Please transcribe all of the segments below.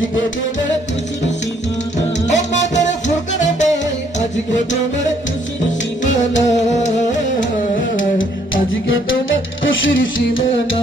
আজকে তোমার খুশির সীমানা আমাদের ফুরকান ভাই আজকে তোমার খুশির সীমানা আজকে তোমার খুশির সীমানা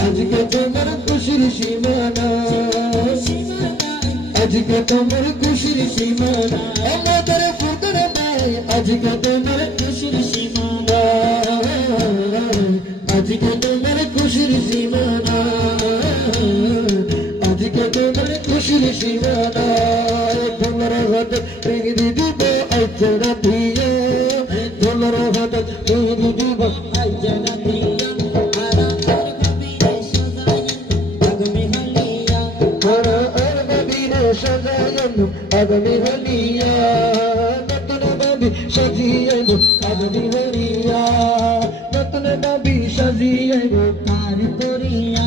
আজকে তোমার খুশির সীমানা আজকে তোমার খুশির সীমানা আমাদের ফুরকান ভাই আজকে তোমার খুশির সীমানা আজকে তোমার খুশির সীমানা আজকে তোমার খুশির সীমানা তোমার হাত ভেঙে দিব আজরা দিয়া তোমার হাত ভেঙে দিব আজরা দিয়া আগামী হলিয়া নতুন নবী সাজিয়াইব আগামী হলিয়া নতুন নবী সাজিয়াইব তার করিয়া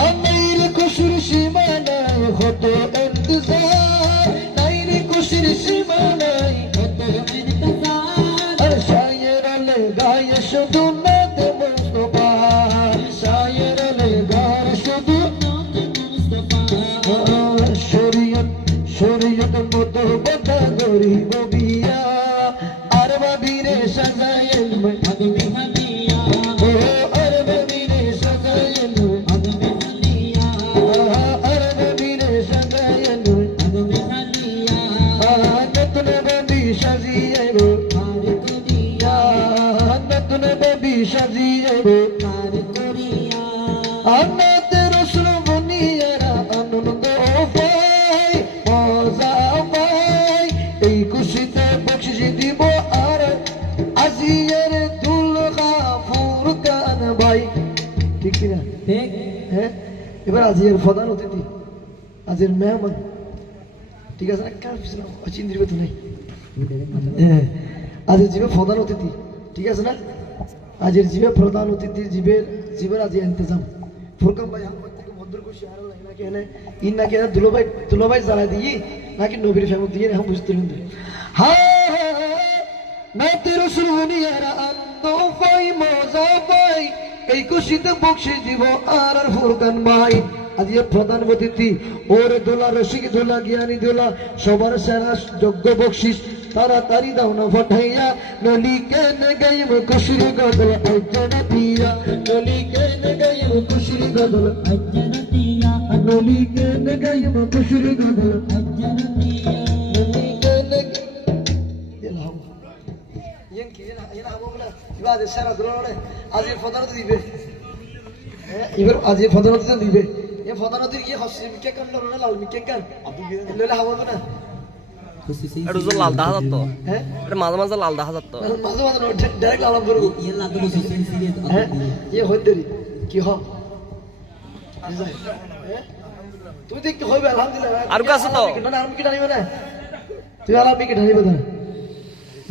আমার খুশির সীমানায় হত ইন্তজার নাইর খুশির সীমানায় হত ইন্তজার আর শায়ের আলে গায় শুধু নাত মুস্তাফা শায়ের আলে গায় শুধু নাত মুস্তাফা শরীয়ত মতো কথা গরিব বিয়া আর বাবিরে সাজায়েল আগামী হাদিয়া ও আর বাবিরে সাজায়েল আগামী হাদিয়া আর বাবিরে সাজায়েল আগামী হাদিয়া নতুন বাবি সাজিয়েব আর করিয়া নতুন বাবি সাজিয়েব আর করিয়া আনাতে রসুল বনিয়ারা আনন্দ দিব আর আজিয়ার দুলহা ফুরকান ভাই ঠিক কিনা ঠিক হ্যাঁ এবার আজিয়ার প্রধান অতিথি আজির মেহমান ঠিক আছে না কার পিছনে চিন্তিত তো নেই হ্যাঁ আজির জীবে প্রধান অতিথি ঠিক আছে না আজির জীবে প্রধান অতিথি জীবের আজি ইন্তজাম ফুরকান ভাই আমার থেকে মধুর খুশি আর নাকি এনে ইন নাকি দুলোভাই জ্বালাই দিয়ে নাকি নবীর ফেমক দিয়ে এখন বুঝতে নাতে রসুল বনিয়ারা আনন্দ পাই মজা পাই এই খুশিতে বকশিস দিব আর ফুরকান ভাই আজ প্রধান অতিথি ওরে দোলা রসিক দোলা জ্ঞানী দোলা সবার সেরা যোগ্য বকশিস তাড়াতাড়ি দাও না ফটাইয়া নলিকে নে গাইব খুশির গদল আজ্জানা দিয়া নলিকে নে গাইব খুশির গদল আজ্জানা দিয়া নলিকে নে গাইব খুশির গদল আজ্জানা দিয়া নলিকে নে এলাম yen ki yen hamogla ibade sara dulore আজি ফদানত দিবে এবার আজি ফদানত দিবে এ ফদানত কি হসি মিকে কান লরে লাল মিকে কান ললে হাওয়া না এটা তো লাল দেখা যাচ্ছে হ্যাঁ এটা মাঝে মাঝে লাল দেখা যাচ্ছে মাঝে মাঝে ডাইরেক্ট লাল করব ইয়ে লাল তো হ্যাঁ ইয়ে হইদেরি কি হ তুই দেখ হইবে আলহামদুলিল্লাহ আর কাছে তো না আমি কি জানিবে না তুই আলাপ কি জানিবে না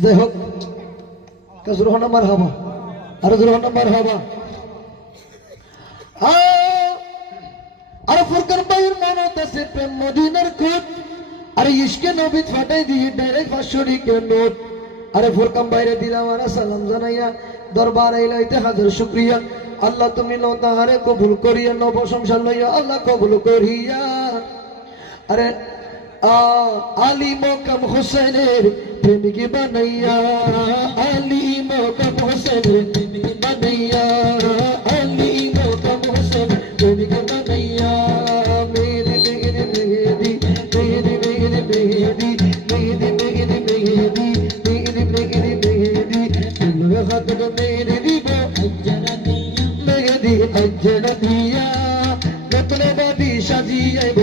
যাই হোক কাজরহানা মারহাবা আর জরহানা মারহাবা আর ফুরকান ভাইয়ের মনত আছে প্রেম মদিনার খুদ আরে ইশকে নবী ফাটাই দিয়ে ডাইরেক্ট 500 টাকা নোট আরে ফুরকান ভাইরে দিলাম আর সালাম জানাইয়া দরবার আইলাইতে হাজার শুকরিয়া আল্লাহ তুমি লো তাহারে কবুল করিয়া নব সংসার লইয়া আল্লাহ কবুল করিয়া আরে আলী মকাম হোসেনের প্রেমিক বানাইয়া আলী মকাম হোসেনের প্রেমিক বানাইয়া আলী মকাম হোসেন প্রেমিক বানাইয়া মেরে মেরে মেহেদি মেরে মেরে মেহেদি মেহেদি মেরে মেহেদি মেরে মেরে মেহেদি তুম হাত মেরে দিব আজ্জানা দিয়া মেহেদি আজ্জানা দিয়া নতুন বাবি সাজিয়াইব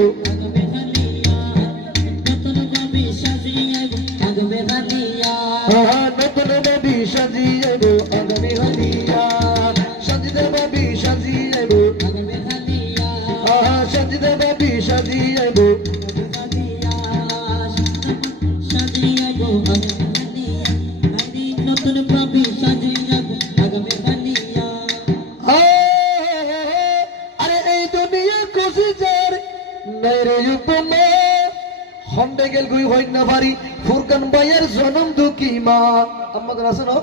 নতুন নবী সাজিয়াইব আগামী হাদিয়া সাজিদে নবী সাজিয়াইব আগামী হাদিয়া সাজিদে নবী সাজিয়াইব সাজিয়াইব পারি ফুরকান ভাইয়ের জনম দুঃখী মা আমাদের আছে না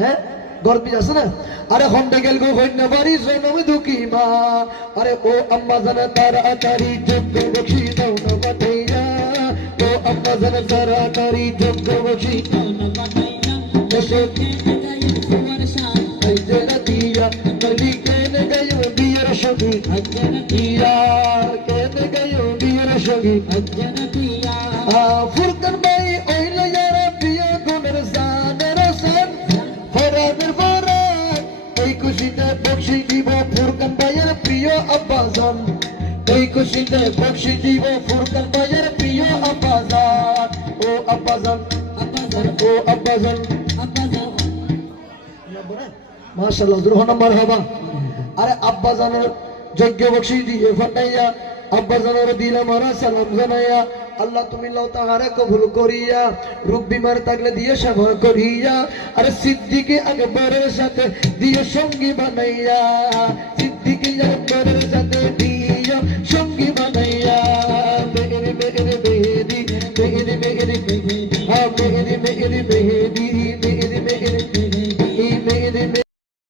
হ্যাঁ গর্বি আছে না আরে হন্ডে গেল গো হইনা বাড়ি জনম দুঃখী মা আরে ও আম্মা জানা তাড়াতাড়ি যোগ্য বখি দাও না বাটাইয়া ও আম্মা জানা তাড়াতাড়ি যোগ্য বখি দাও না বাটাইয়া দেশে আইজেনা দিয়া নলি কেনে গায়ো বিয়ের সঙ্গী আইজেনা দিয়া কেনে গায়ো বিয়ের সঙ্গী আইজেনা দিয়া ফুরকান ভাই ওইল যারা প্রিয় গুণের জানের সান ফরানের ফরান এই খুশিতে বকশি দিব ফুরকান ভাইয়ের প্রিয় আব্বাজান এই খুশিতে বকশি দিব ফুরকান ভাইয়ের প্রিয় আব্বাজান ও আব্বাজান আব্বাজান ও আব্বাজান আব্বাজান মাশাআল্লাহ দুরহনা মারহাবা আরে আব্বাজানের যোগ্য বকশি দিয়ে ফাটাইয়া আব্বাজানের দিলা মারা সালাম জানাইয়া আল্লাহ তুমি লাও তাহারে কবুল করিয়া রূপ বিমার থাকলে দিয়ে সেবা করিয়া আরে সিদ্দিকে আকবরের সাথে দিয়ে সঙ্গী বানাইয়া